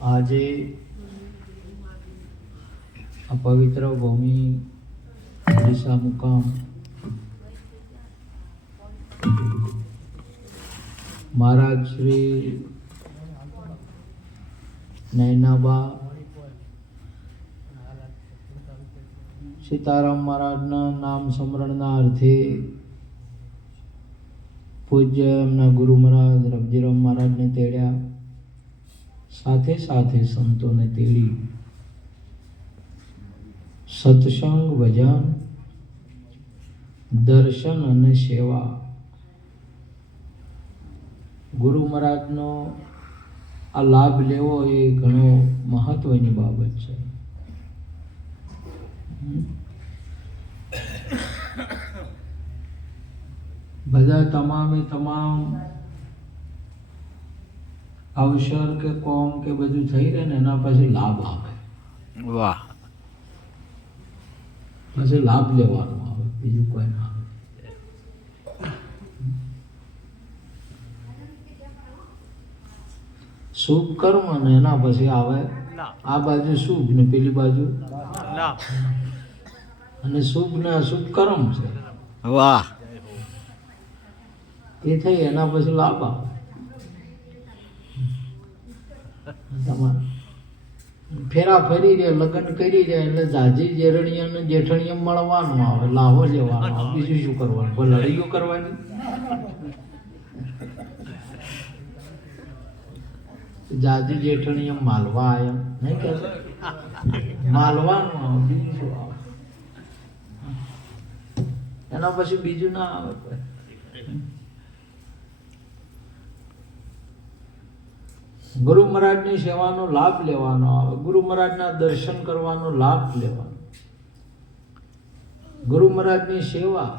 આજે આ પવિત્ર ભૂમિ ઓડિશા મુકામ મહારાજ શ્રી નૈનાબા સીતારામ મહારાજના નામ સ્મરણના અર્થે પૂજ્ય એમના ગુરુ મહારાજ રબજીરામ મહારાજને તેડ્યા, સાથે સાથે સંતોને તેડી સત્સંગ, ભજન, દર્શન અને સેવા. ગુરુ મહારાજનો આ લાભ લેવો એ ઘણો મહત્વની બાબત છે. બધા તમામ અવસર કે કોમ કે બધું થઈ રહે ને એના પછી લાભ આવે. વાહ. પછી લાભ લેવાનો આવે, બીજું કોઈ ના આવે. શુભ કર્મ ને એના પછી આવે આ બાજુ શુભ ને પેલી બાજુ અને શુભ ને અશુભ કર્મ છે. વાહ. એ થઈ એના પછી લાભ આવે. તમારે ફેરા ફરી રહ્યા, લગ્ન કરી રહ્યા એટલે જાજી જેરણીય ને જેઠણીય મળવાનું આવે, લાભો લેવાનો આવે. બીજું શું કરવાનું? કોઈ લડીઓ કરવાની? જાજી જેઠણીય માલવા આયા નહીં કહેતા? માલવાનું આવે, બીજું શું આવે? એના પછી બીજું ના આવે કોઈ. ગુરુ મહારાજની સેવાનો લાભ લેવાનો આવે, ગુરુ મહારાજના દર્શન કરવાનો લાભ લેવાનો. ગુરુ મહારાજની સેવા.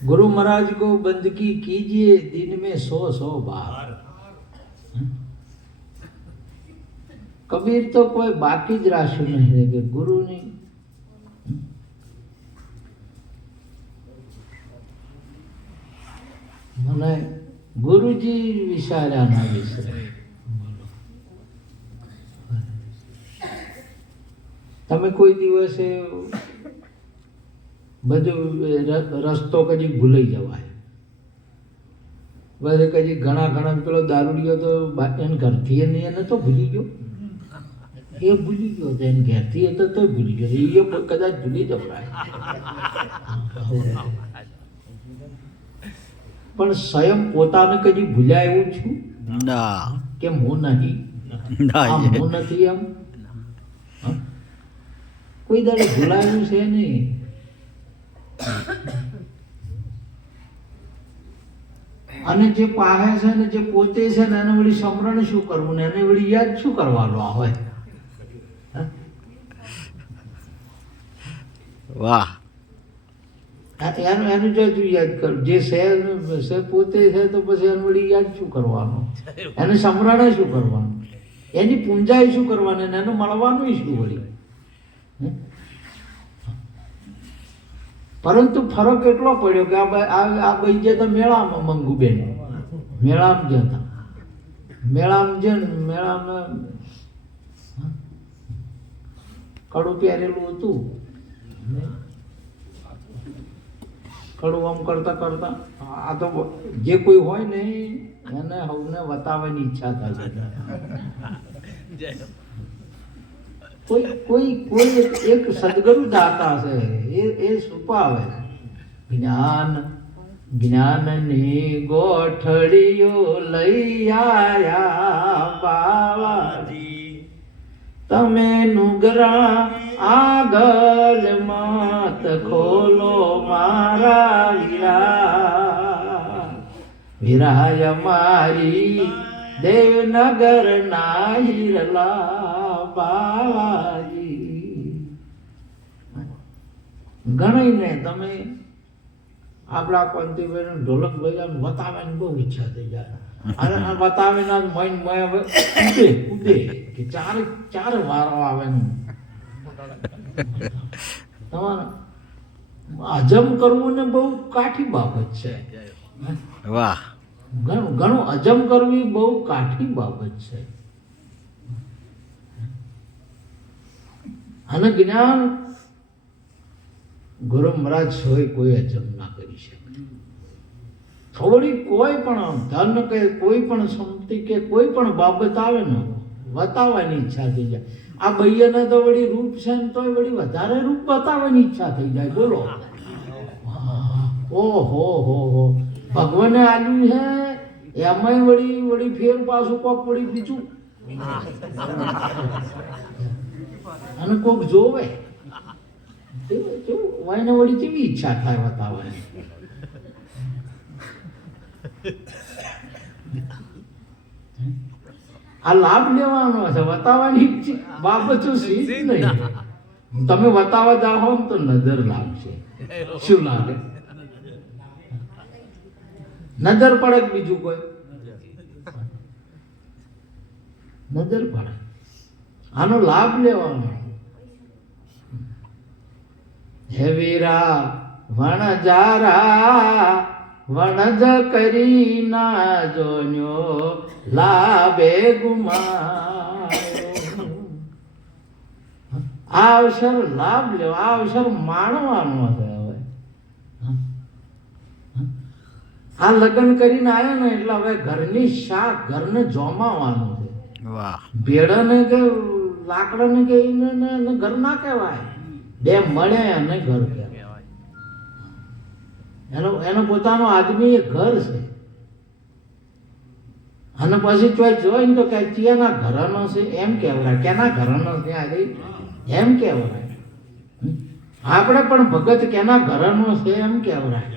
गुरु महाराज को बंदगी कीजिए दिन में 100 बार. कबीर तो कोई बाकी ज राशि नहीं रहेगी गुरु नहीं. મને ગુરુજી વિચાર્યા ના વિસરે. તમે કોઈ દિવસે બધું રસ્તો કદી ભૂલાઈ જવાય. બધે કદી ઘણા પેલો દારૂડિયો તો એને ઘરથી એને તો ભૂલી ગયો, એ ભૂલી ગયો તો એને ઘેરથી હતો તો ભૂલી ગયો, એ કદાચ ભૂલી જવાય. પણ સ્વયં પોતાને કદી ભૂલ્યા એવું છું ના કે હું નહીં, હું નથી એમ કોઈ દાડે ભૂલાયું છે નહીં. અને જે પાહે છે ને જે પોતે છે ને એને વળી સ્મરણ શું કરવું ને એને વળી યાદ શું કરવાનું આવે? વાહ. એનું જો યાદ કર, જે છે પોતે છે તો પછી એને વળી યાદ શું કરવાનું? એને સ્મરણ શું કરવાનું? એની પૂંજાઈ શું કરવાની? એને મળવાનું શું વળી? પરંતુ ફરક એટલો પડ્યો કે આ ભાઈ જે તો મેળામાં મંગુબેન મેળામાં ગયા હતા. મેળામાં જે મેળામાં કડું પહેરેલું હતું. કડું આમ કરતા કરતા આ તો જે કોઈ હોય ને એને સૌને બતાવવાની ઈચ્છા થાય. કોઈ એક સદગુરુ દાતા છે, એ છુપાવે. જ્ઞાનની ગોઠડીઓ લઈ આયા બાવાજી, તમે નુગરા આગળ મત ખોલો મારા વીરા. વીરાય મારી દેવનગર ના હિરલા બાવાજી. ગણીને તમે આપણા કોંતીભાઈ ઢોલક બજાર બતાવવાની બહુ ઈચ્છા થઈ જાય. અને બતાવે ના મૈન ઉડે કે ચારે વારો આવે. તમારે હજમ કરવું ને બહુ કાઠી બાબત છે. વાહ. ઘણું હજમ કરવી બહુ કાઠી બાબત છે. અને જ્ઞાન ગુરુ મહારાજ સોય કોઈ હજમ ના કરી શકે. થોડી કોઈ પણ ધન કે કોઈ પણ સંપત્તિ કે કોઈ પણ બાબત આવે ને બતાવવાની ઈચ્છા થઈ જાય. આ બૈયાને તો વળી રૂપ છે ને તોય વળી વધારે રૂપ બતાવવાની ઈચ્છા થઈ જાય. બોલો, ઓહો હો, ભગવાને આલ્યું છે એમાંય વળી ફેર પાછું કોક વળી બીજું અને કોક જોવે એને વળી કેવી ઈચ્છા થાય બતાવવાની. આ લાભ લેવાનો છે, બતાવવાની બાબતો છે જ નહીં. તમે બતાવવા જાઓ ને તો નજર લાગશે. શું લાગે? નજર પડે કે બીજું કોઈ? નજર પડે. આનો લાભ લેવાનો. હે વીરા વણજારા વણજ કરી ના જોન્યો લાભે ગુમાયો. આ અવસર લાભ લેવો, આ અવસર માણવાનો છે. હવે આ લગ્ન કરીને આવ્યો ને એટલે હવે ઘરની શાક ઘરને જોમાવાનું છે. વાહ. ભેડાને કે લાકડાને કે એને ઘર ના કહેવાય. બે મળે અને ઘર કહેવાય. એનો પોતાનો આદમી એ ઘર છે. અને પછી ચોય જોઈને તો કે ચિયાના ઘરનો છે એમ કહેવાય. કેના ઘરનો છે આજે એમ કહેવાય. આપણે પણ ભગત કેના ઘરનો છે એમ કહેવાય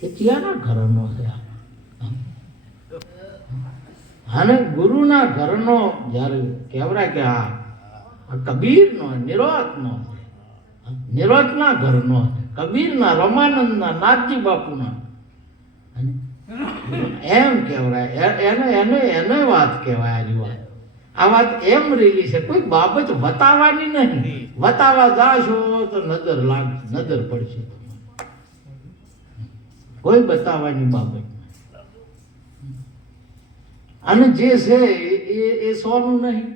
કે ચિયાના ઘરનો છે. અને ગુરુના ઘરનો જ્યારે કહેવાય કે આ કબીરનો નિરોધનો નિરોધના ઘરનો કબીરના રમાનંદના નાથજી બાપુના એમ કહેવાય. એને વાત કહેવાય. આ વાત આ વાત એમ રેલી છે. કોઈ બાબત બતાવવાની નહીં. બતાવવા જાશો તો નજર લાગશે, નજર પડશે. કોઈ બતાવવાની બાબત. અને જે છે એ સોનું નહીં.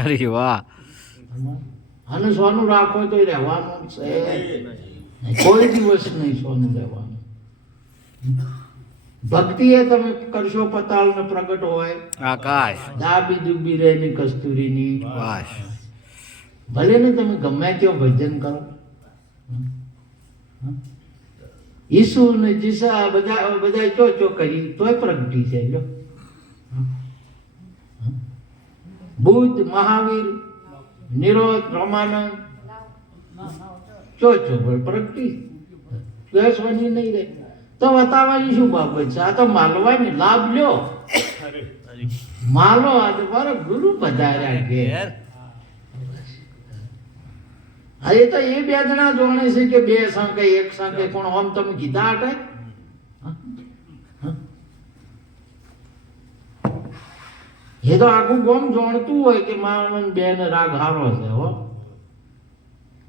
અરે વાહ. અને સોનું રાખો તો રહેવાનું છે. કોઈ દિવસ નહીં સોનું રહેવાનું. ભક્તિ એ તમે કરશો પતાળ ને પ્રગટ હોય આકાશ દાબી દુબી રહે ની કસ્તુરીની. વાહ. ભલે ને તમે ગમે તેઓ ભજન કરો. ઈસુ ને જીસા બધા ચો કરી તોય પ્રગટી છે. જો બુદ્ધ મહાવીર નિરોધ રમાનંદ ચો પ્રગટી દસવાની નહીં રહે તો બતાવવાની શું બાબત છે? આ તો માલવાની લાભ લ્યો. માલો આ તો મારો ગુરુ પધાર્યા ઘેર. હા, એ તો એ બે જણા જોણે છે કે બે સંકે એક સંકે કોણ આમ તમે કીધા હટે. એ તો આખું ગોમ જોણતું હોય કે મારા બેન રાગ હારો છે. હો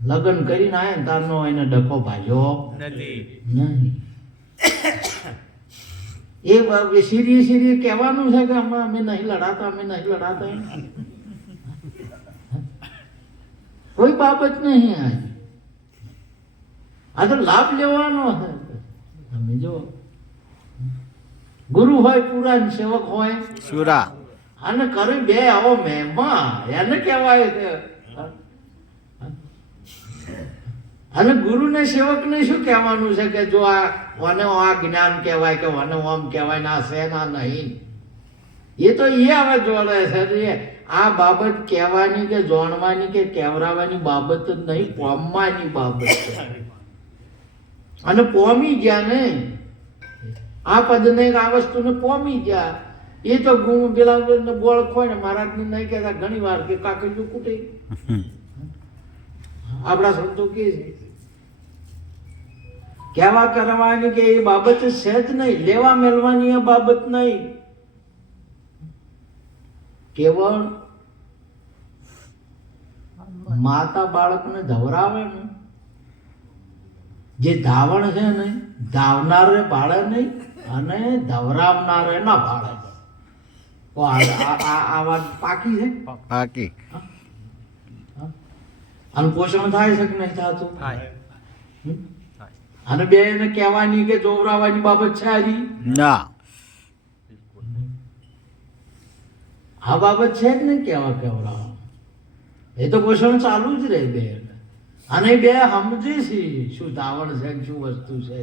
લગ્ન કરીને આયા ને તારનો એને ડખો ભાજ્યો નહીં. એ સીરી કહેવાનું છે કે અમે નહીં લડાતા. કોઈ બાબત નહીં. આ તો લાભ લેવાનો છે. તમે જો ગુરુ હોય પૂરા સેવક હોય સુરા. અને કરે બે આવો મહેમા એને કહેવાય છે. અને ગુરુને સેવકને શું કહેવાનું છે કે જો આ જ્ઞાન કહેવાય કે વને ઓમ કહેવાય ના છે ના નહીં. એ તો એ હવે જોડે છે. આ બાબત કહેવાની કે જોણવાની કે કહેવરાવાની બાબત જ નહીં, પોમવાની બાબત છે. અને પોમી ગયા ને આ પદને આ વસ્તુને પોમી ગયા. એ તો પેલા બોળ ખોય ને મહારાજને નહીં કહેતા ઘણી વાર કે કાકડિયું કૂટે. આપણા સંતો કે કહેવા કરવાની કે એ બાબત છે જ નહીં. લેવા મેળવાની એ બાબત નહીં. કેવળ માતા બાળકને ધવરાવે ને જે ધાવણ છે ને ધાવનાર બાળક નહીં અને ધવરાવનારે ના ભાડે. તો આ વાત પાકી છે. પાકી. આનું પોષણ થાય છે કે નહીં થતું? અને બે એને કહેવાની કે જોવરાવાની બાબત છે હજી? ના. આ બાબત છે જ ને કેવરાવા. એ તો પોષણ ચાલુ જ રહે બે. અને બે સમજે છે શું ધાવણ છે શું વસ્તુ છે.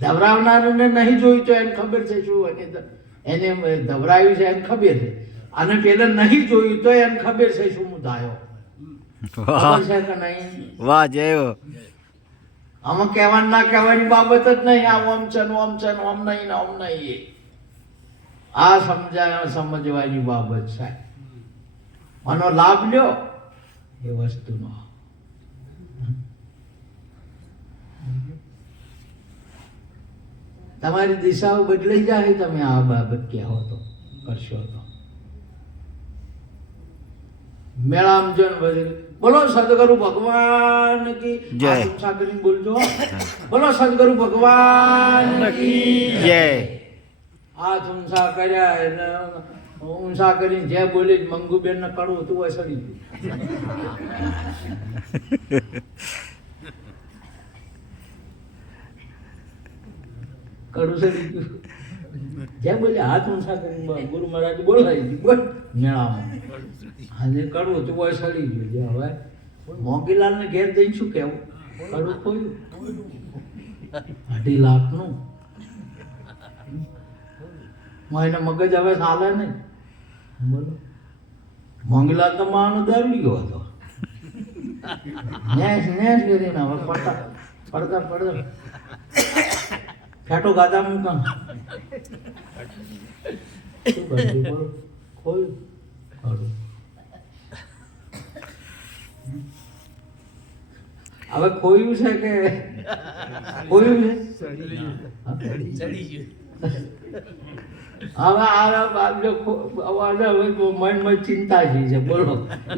ધવરાવનારને નહીં જોયું તો એને ખબર છે શું એને ધવરાયું છે એને ખબર છે. અને પેલા નહીં જોયું તો એને ખબર છે શું હું ધાયો. ખબર છે કે નહીં? વાહ જય. આમાં કહેવાની ના કહેવાની બાબત જ નહીં. આ ઓમ છે ને ઓમ છે ને ઓમ નહીં ને ઓમ નહીં. આ સમજવાની બાબત છે. આનો લાભ લ્યો એ વસ્તુનો. તમારી દિશાઓ બદલાઈ જાય તમે આ બાબત કહો તો કરશો તો. મેળામ જો બોલો સદગુરુ ભગવાન કી જય. ઊંચા કરીને બોલજો. બોલો સદગુરુ ભગવાન કી જય. હાથ ઊંચા કર્યા એટલે ઊંચા કરીને જે બોલી મંગુબેન ને કડવું તું સડી ગયું. કડવું સડી ગયું. જે બોલે હાથ ઊંચા કરીને ગુરુ મહારાજ બોલાવી દીધું. બોલ મેળામાં આજે કડવું તું સડી ગયું. જે હવે મોગીલાલ ને ઘેર જઈને શું કેવું? કડવું ખોયું 2.5 લાખનું. એને મગજ હવે ચાલે નહીં. બોલો મોંગીલાલ તો માનો દરડીયો હતો. નેસ કરીને હવે પડતા ફેટો ગાદા મૂકા શું કર્યું? બોલો ખોયું કડવું. હવે ખોયું છે કે ખોયું છે? હવે મનમાં ચિંતા છે. બોલો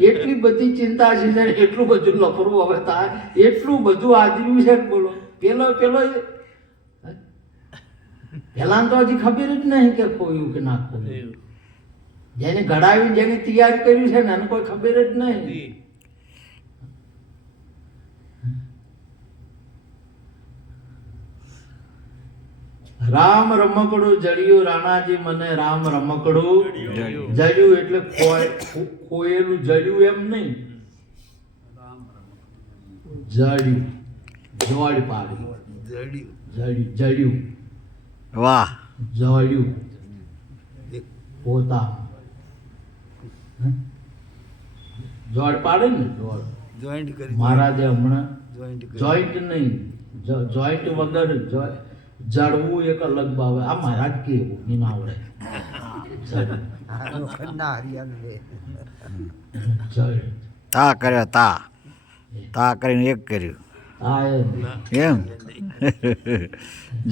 એટલી બધી ચિંતા છે એટલું બધું લફરું હવે થાય એટલું બધું આદર્યું છે. બોલો પેલો પેલા તો હજી ખબર જ નહીં કે ખોયું કે ના ખોયું. જેને ઘડાવી જેની તૈયાર કર્યું છે ને એને કોઈ ખબર જ નહીં. રામ રમકડું જડ્યું રાણાજી મને રામ રમકડું જડ્યું એટલે ખોયેલું જડ્યું એમ નહીં. જડ્યું જોડ પાડી જડ્યું વાહ. જડ્યું પોતા જોડ પાડે ને જોડ. મહારાજે હમણાં જોઈન્ટ નહીં જોઈન્ટ વગર જડવું એક અલગ બાબત. આ મહારાજ કેવું ની ના આવડે. તા કર્યો તા કરીને એક કર્યું એમ.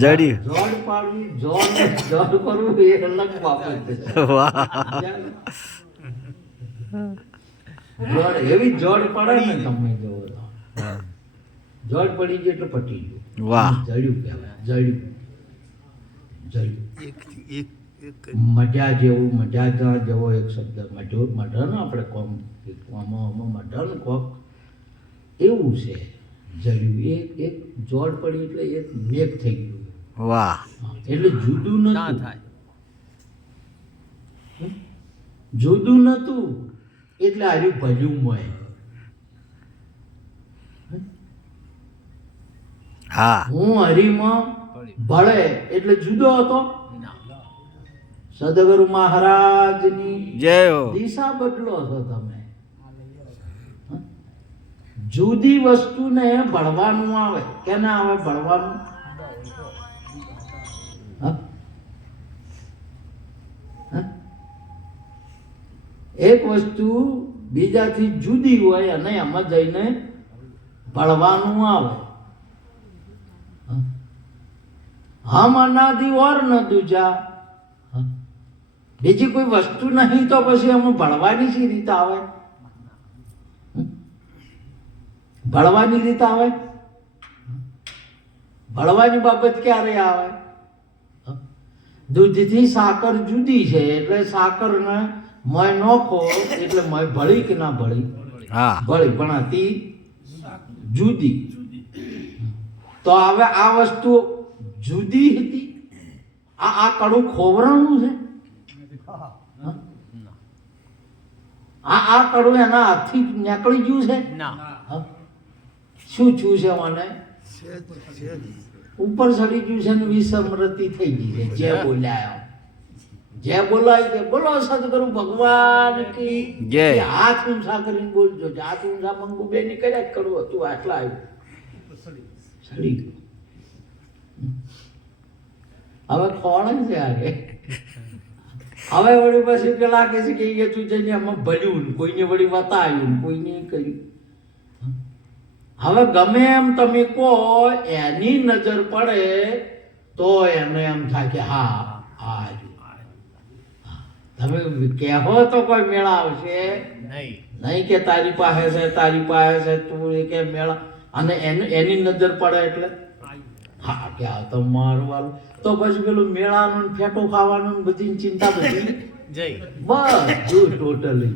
જડ્યું. જોડ પાડવી જોડ કરવું એ અલગ બાબત છે. વાહ. જોડ એવી જોડ પડે ને તમે જોવો તો. જોડ પડી ગઈ એટલે પટી ગયું. વાહ. જડ્યું કહેવાય. જડ્યું મઢ્યા જેવું મઢ્યા જેવો એક શબ્દ મઢન આપણે કોમ મઢન કોક એવું છે. જડ્યું એક જોડ પડી એટલે એક મેઘ થઈ ગયું. વાહ. એટલે જુદું નતું. જુદું નતું એટલે હાર્યું ભલ્યું મોય. હા. હું હરીમાં ભળે એટલે જુદો હતો. સદગુરુ મહારાજની જય હો. દિશા બદલો છો તમે. જુદી વસ્તુને ભળવાનું આવે. કેને આવે ભળવાનું? એક વસ્તુ બીજાથી જુદી હોય અને એમાં જઈને ભળવાનું આવે. હમ અનાદિ ઓર ન દૂજા. બીજી કોઈ વસ્તુ નહીં તો પછી એમાં ભળવાની શી રીતે આવે? ભળવાની રીતે આવે. ભળવાની બાબત ક્યારે આવે? દૂધથી સાકર જુદી છે એટલે સાકરને મય નોખો એટલે મય ભળી કે ના ભળી? હા ભળી, પણ હતી જુદી. તો હવે આ વસ્તુ જુદી હતી. આ કડું ખોવરાનું છે. આ કડું એના હાથથી નીકળી ગયું છે. શું છું છે મને? ઉપર ચડી ગયું છે ને વિસમૃતિ થઈ ગઈ છે. જે બોલ્યા જે બોલાય તે બોલો. સદગુરુ ભગવાન કી જય. હાથ ઊંચા કરીને બોલજો. હાથ ઊંચા મંગુ બે નીકળ્યા જ કરવું હતું. આટલા આવ્યું ચડી ગયું. હવે કોણ છે આગે? હવે વળી પછી પેલા કે છે કે તું જઈને આમાં ભર્યું ને કોઈને વળી બતાવ્યું ને કોઈને કર્યું. હવે ગમે એમ તમે કહો એની નજર પડે તો એને એમ થાય કે હા આ તમે કહેવો તો કોઈ મેળા આવશે નહીં કે તારી પાસે છે તારી પાસે છે તું એ કે મેળા. અને એની નજર પડે એટલે હા કે આ તો મારું વાલું. તો પછી પેલું મેળાનું ફેટો ખાવાનું બધી ચિંતા બધી બધું ટોટલી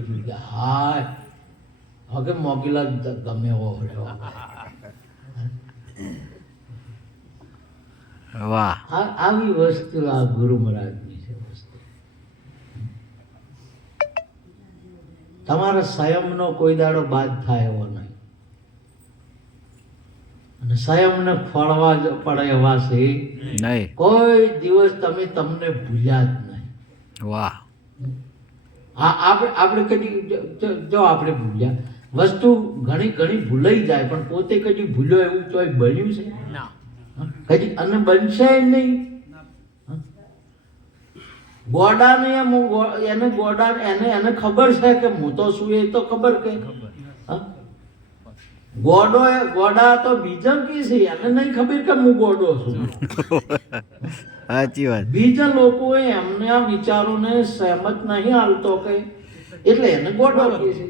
હા હવે મોગીલા ગમે એવો વાહ આવી વસ્તુ આ ગુરુ મહારાજની છે વસ્તુ. તમારા સંયમનો કોઈ દાડો બાદ થાય એવો નહીં. અને સંયમને ફળવા પડે એવા છે નહીં. કોઈ દિવસ તમે તમને ભૂલ્યા જ નહીં. વાહ આપણે કદી જો આપણે ભૂલ્યા વસ્તુ ઘણી ભૂલાઈ જાય પણ પોતે કદી ભૂલ્યો એવું તો બન્યું છે કદી અને બનશે નહીં. ગોડાને એને ગોડા એને ખબર છે કે હું તો શું એ તો ખબર કે ગોડા તો બીજા કી છે એને નહીં ખબર કે હું ગોડો છું. સાચી વાત. બીજા લોકો એમના વિચારોને સહેમત નહીં હાલતો કે એટલે એને ગોડો કહે છે.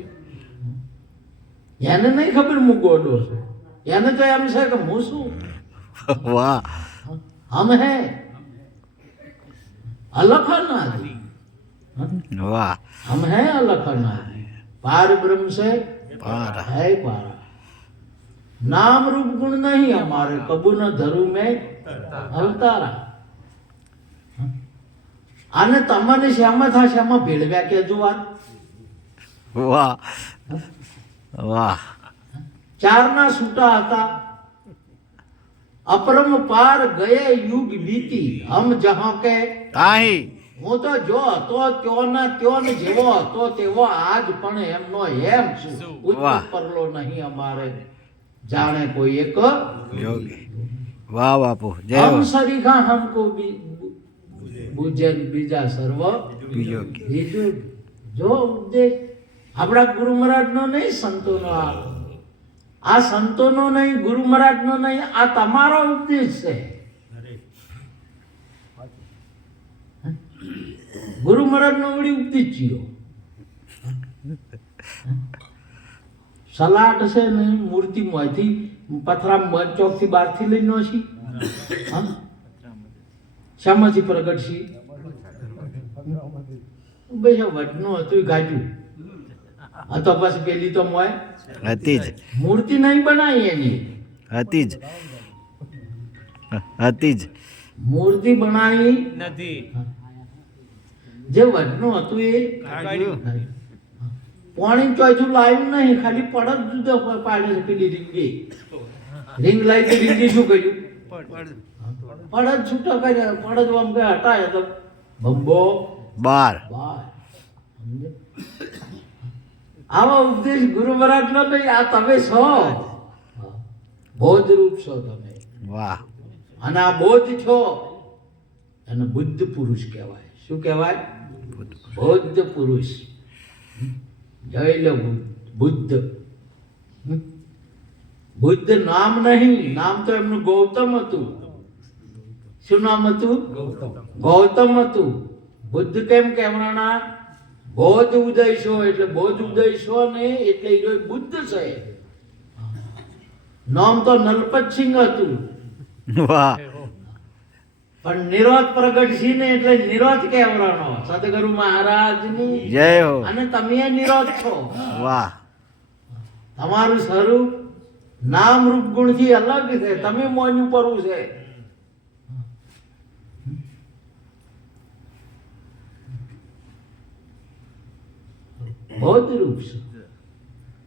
એને નહીં ખબર હું ગોડો છું. એને તો એમ છે કે હું શું વાહ હમ હે અલખનાદી. વાહ हम है अलखनादी पार ब्रह्म से पार है पार. नाम रूप गुण नहीं हमारे कबू न धरू में अवतारा. આને તમને શ્યામાં થા શ્યામાં ભેળવ્યા કે જુવાર વાહ વાહ. ચારના છૂટા હતા. અપરમ પાર ગયે યુગ બીતી હમ જહાં કે તાહી. હું તો જો હતો ત્યોના ત્યોન જેવો હતો તેવો આજ પણ એમનો એમ છું. ઉચ્ચ પરલો નહીં અમારે જાણે કોઈ એક યોગી. વાહ બાપુ જય હમ હો. સરીખા હમકો બુજન બીજા સર્વ બીજો બીજું જો ઉપદેશ આપણા ગુરુ મહારાજનો નહીં સંતોનો. આ સંતોનો નહીં ગુરુ મહારાજનો નહીં આ તમારો ઉપદેશ છે. ગુરુ મહારાજનો વળી ઉપદેશ થયો. સલાટ છે ને મૂર્તિ માંથી પથરા ચોકથી બહારથી લઈ નો છી શામાંથી પ્રગટ છી ભાઈ વટનું હતું ગાજ્યું આ તો પછી પેલી તો મોય હતી જ મૂર્તિ નહીં બનાવી એની હતી જ હતી જ મૂર્તિ બનાવી નથી. જે વટનું હતું એ પાણી ચોજુ લાવ્યું નહીં ખાલી પડત જુદો પાડે છે પેલી રીંગી રીંગ લાવી તો રીંગી શું કર્યું પડત છૂટા કર્યા પડત આમ કે હટાય તો બબ્બો બાર. બાર. સમજે? આવા ઉપદેશ ગુરુ મહારાજ નો નહીં આ તમે છો બોધ રૂપ છો તમે. વાહ અને આ બોધ છો એને બુદ્ધ પુરુષ કહેવાય. શું કહેવાય? બૌદ્ધ પુરુષ. જય લો બુદ્ધ. બુદ્ધ નામ નહીં, નામ તો એમનું ગૌતમ હતું. શું નામ હતું? ગૌતમ હતું. બુદ્ધ કેમ કહેવાના? બોધ ઉદય છો એટલે બોધ ઉદય છો ને એટલે એ બુદ્ધ છે. નામ તો નલપતસિંહ હતું વાહ પણ નિરોધ પ્રગટ છે ને એટલે નિરોધ કેવરાનો સદગુરુ મહારાજની જય હો અને તમે નિરોધ છો. વાહ તમારું સ્વરૂપ નામ રૂપ ગુણ થી અલગ છે. તમે મોન્યું પરવું છે. બૌદ્ધ રૂપ છો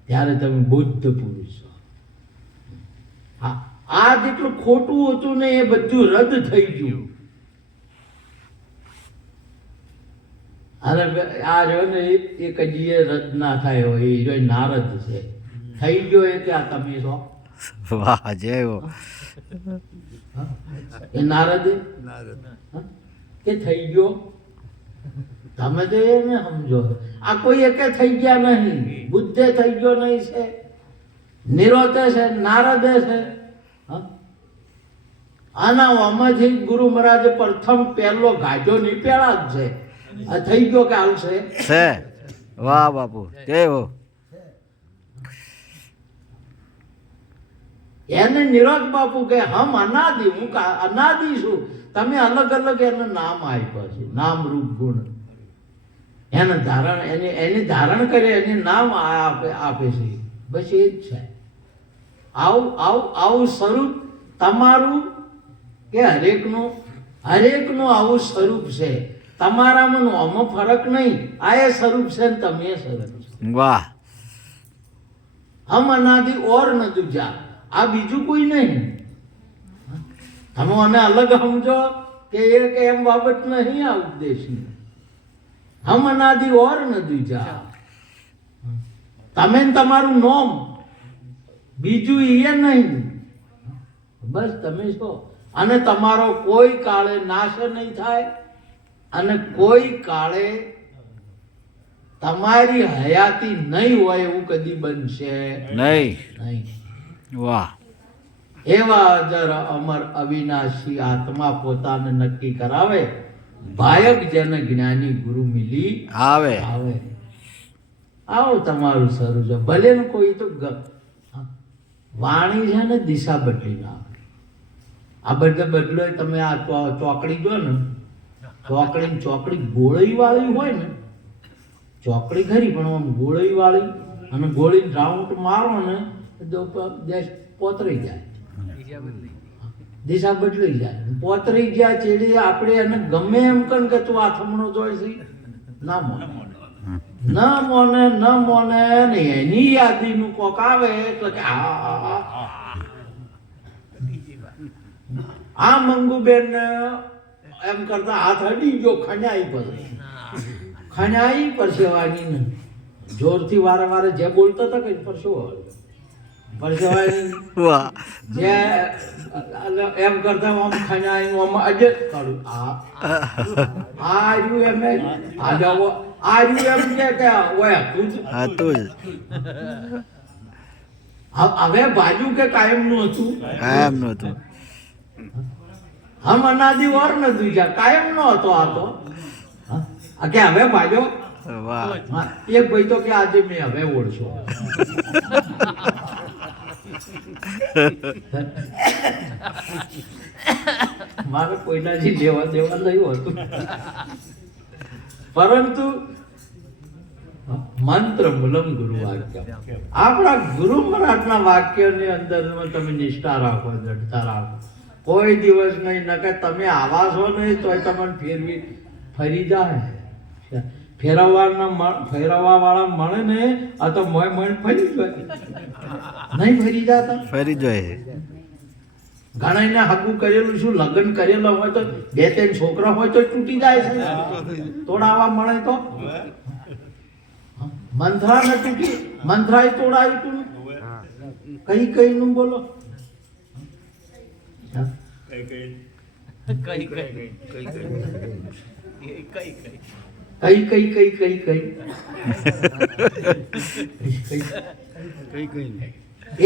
ત્યારે તમે બુદ્ધ પુરુષ છો. હા, આ જેટલું ખોટું હતું ને એ બધું રદ થઈ ગયું. અને આ રહ્યો ને એ કજીએ રદ ના થાય હોય એ જો નારદ છે. થઈ ગયો એ કે આ તમે છો. વાહ જય હો એ નારદ કે થઈ ગયો. તમે તો એને સમજો આ કોઈ એકે થઈ ગયા નહીં. બુદ્ધે થઈ ગયો નહીં છે, નિરોધે છે, નારદે છે. આના આમાંથી ગુરુ મહારાજે પ્રથમ પહેલો ગાજો નીપેલા જ છે. આ થઈ ગયો કે આવશે છે. વાહ બાપુ જય હો એને નિરોધ બાપુ કે હમ અનાદિ, હું અનાદિ છું. તમે અલગ અલગ એને નામ આપ્યા છે, નામ રૂપ ગુણ. એને ધારણ એને ધારણ કરે એને નામ આપે છે. બસ એ જ છે. આવું સ્વરૂપ તમારું કે હરેકનું આવું સ્વરૂપ છે. તમારામાં આમાં ફરક નહીં. આ એ સ્વરૂપ છે ને તમે એ સ્વરૂપ છે. વાહ હમ અનાદિ ઓર ન દૂજા. આ બીજું કોઈ નહીં. તમે આને અલગ સમજો કે એમ બાબત નહીં. આ ઉપદેશની હમ અનાદિ ઓર ન દૂજા. તમે ને તમારું નોમ બીજું એ નહીં. બસ તમે છો. અને તમારો કોઈ કાળે નાશ નહીં થાય અને કોઈ કાળે તમારી હયાતી નહીં હોય એવું કદી બનશે નહીં. વાહ એવા અજર અમર અવિનાશી આત્મા પોતાને નક્કી કરાવે. ભાયક જેને જ્ઞાની ગુરુ મિલી આવે આવો તમારું શરૂ છે. ભલે ને કોઈ તો વાણી છે ને દિશા બદલી ના આવે. આ બદલો તમે આ ચોકડી જો ને ચોકડી ગોળી વાળી હોય ને, ચોકડી ખરી પણ આમ ગોળી વાળી અને ગોળી રાઉન્ડ મારો ને દેશ પોતરી જાય, દિશા બદલાઈ જાય. પોતરી ગયા ચેડી આપણે એને ગમે એમ કન કે તું આથમણો જોઈ છે ના મોને ને એની યાદીનું કોક આવે એટલે કે આ મંગુબેન એમ કરતા હાથ અડી ગયો ખણાઈ પરસેવાની ને જોરથી વારે જે બોલતા હતા કઈ પરસેવાની જે એમ કરતા આમ ખણાઈ આમ અજે કાઢું આ રહ્યું એમ આ જાવો આ રહ્યું એમ કે ઓય તું હવે બાજુ કે કાયમનું હતું હમ અનાદિ ઓર ન દૂજા. કાયમ નો હતો આ તો. કે હવે ભાજો એક ભાઈ તો કે આજે મેં હવે ઓળશો. મારે કોઈનાથી લેવા દેવા નહીં હતું, પરંતુ મંત્ર મૂલમ ગુરુ વાક્ય. આપણા ગુરુ મહારાજના વાક્યની અંદર તમે નિષ્ઠા રાખો, દ્રઢતા રાખો. કોઈ દિવસ નહીં નકે તમે આવા છો નહીં તોય તમને ફરી જાય. ફેરવવા વાળા મળે ને આ તો મણ ફરી જાય નહીં. ફરી જતા ફરી જાય. ઘણાને હગું કરેલું શું લગ્ન કરેલા હોય તો 2-3 છોકરા હોય તો તૂટી જાય છે. તોડાવા મળે તો મંથરા ને તૂટી, મંથરાય તોડાયું તું કઈ નું બોલો.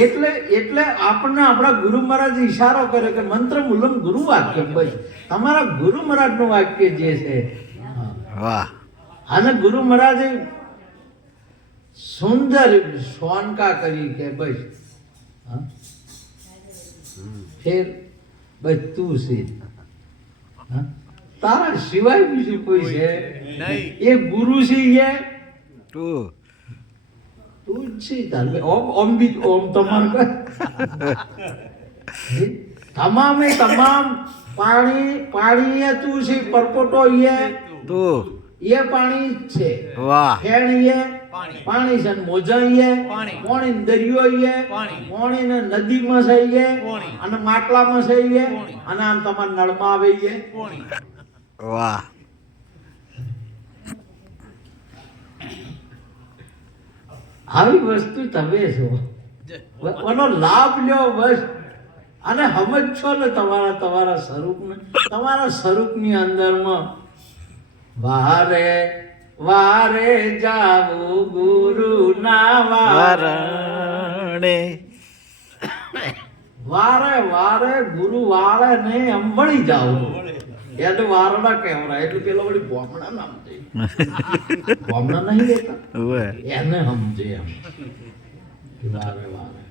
એટલે આપણને આપણા ગુરુ મહારાજ ઈશારો કરે કે મંત્ર મૂલમ ગુરુ વાક્ય. ભાઈ તમારા ગુરુ મહારાજ નું વાક્ય જે છે અને ગુરુ મહારાજે સુંદર શોનકા કરી કે બસ ફેર બસ તું છે. હા? તારા સિવાય બીજું કોઈ છે એ ગુરુ છે એ તું તું જ છે તારે ઓમ ઓમ બી ઓમ તમારે તમામે તમામ પાણી એ તું છે પરપોટો એ તું પાણી જ છે. વાહ ફેણ એ પાણી છે ને મોજા એ પાણી દરિયો એ પાણી ને નદીમાં છે એ અને માટલામાં છે એ અને આમ તમારા નળમાં આવે એ વાહ આવી વસ્તુ તમે છો એનો લાભ લ્યો બસ અને સમજો ને તમારા સ્વરૂપની અંદરમાં વારે વારે જાવું ગુરુ ના વારણે વારે વારે ગુરુ વાળે ને અંબળી જાવું એટલે વારડા કહેવાય એટલે પેલો વળી બોમણા નામ છે બોમણા નહીં લેતા ઓવે એને સમજે એમ વારે વારે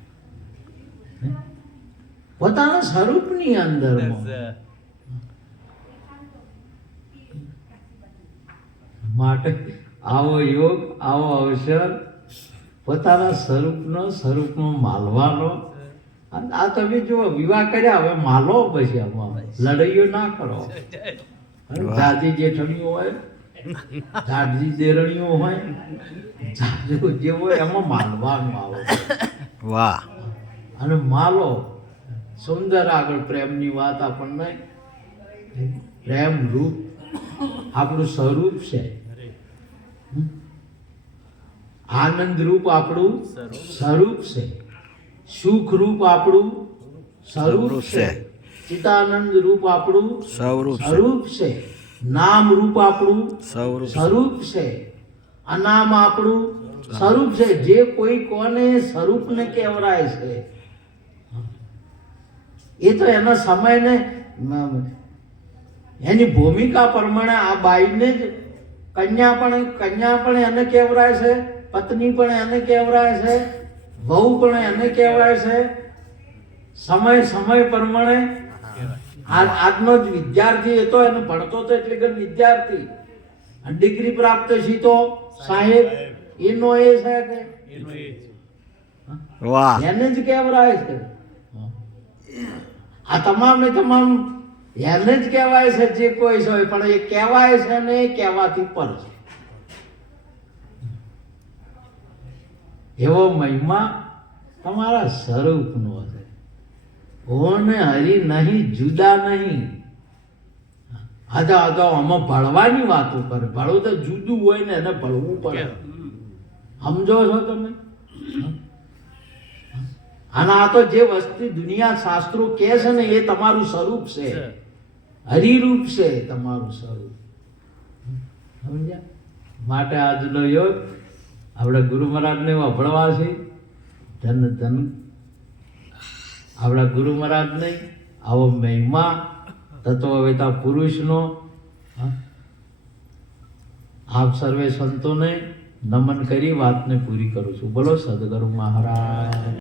પોતાના સ્વરૂપની અંદરમાં માટે આવો યોગ આવો અવસર પોતાના સ્વરૂપમાં માલવાનો. આ તમે જો વિવાહ કર્યા હવે માલો પછી આમાં લડાઈઓ ના કરો. જાજી જેઠણીઓ હોય જાજી દેરણીઓ હોય જાજુ જે હોય એમાં માલવાનું આવે વાહ અને માલો સુંદર આગળ પ્રેમની વાત આપણને પ્રેમ રૂપ આપણું સ્વરૂપ છે. આનંદ રૂપ આપણું સ્વરૂપ છે. સુખ રૂપ આપણું સ્વરૂપ છે. ચિતાનંદ રૂપ આપણું સ્વરૂપ છે. નામ રૂપ આપણું સ્વરૂપ છે. અનામ આપણું સ્વરૂપ છે. જે કોઈ કોને સ્વરૂપને કહેવરાય છે એ તો એના સમયને એની ભૂમિકા પ્રમાણે આ બાઈને જ કન્યા પણ એને કહેવરાય છે, પત્ની પણ એને કહેવરાય છે, વહુ પણ એને કહેવાય છે. સમય પ્રમાણે આજનો જ વિદ્યાર્થી હતો એને ભણતો તો એટલે કે વિદ્યાર્થી ડિગ્રી પ્રાપ્ત છે તો સાહેબ એનો એ છે કે વાહ એને જ કહેવરાય છે. આ તમામ એને જ કહેવાય છે જે કોઈ છે પણ એ કહેવાય છે ને એ કહેવાથી પર છે. એવો મહિમા તમારા સ્વરૂપનો છે. ઓને હરી નહીં જુદા નહીં. આમાં ભળવાની વાતો કરે. ભળવું તો જુદું હોય ને એને ભળવું પડે. સમજો છો તમે? અને આ તો જે વસ્તુ દુનિયા શાસ્ત્રો કહે છે ને એ તમારું સ્વરૂપ છે. હરિરૂપ છે તમારું સ્વરૂપ. સમજ્યા? માટે આજનો યોગ આપણે ગુરુ મહારાજને વાપરવા છે. ધન આપણા ગુરુ મહારાજને આવો મહિમા તત્વવેતા પુરુષનો આપ સર્વે સંતોને નમન કરી વાતને પૂરી કરું છું. બોલો સદગુરુ મહારાજ.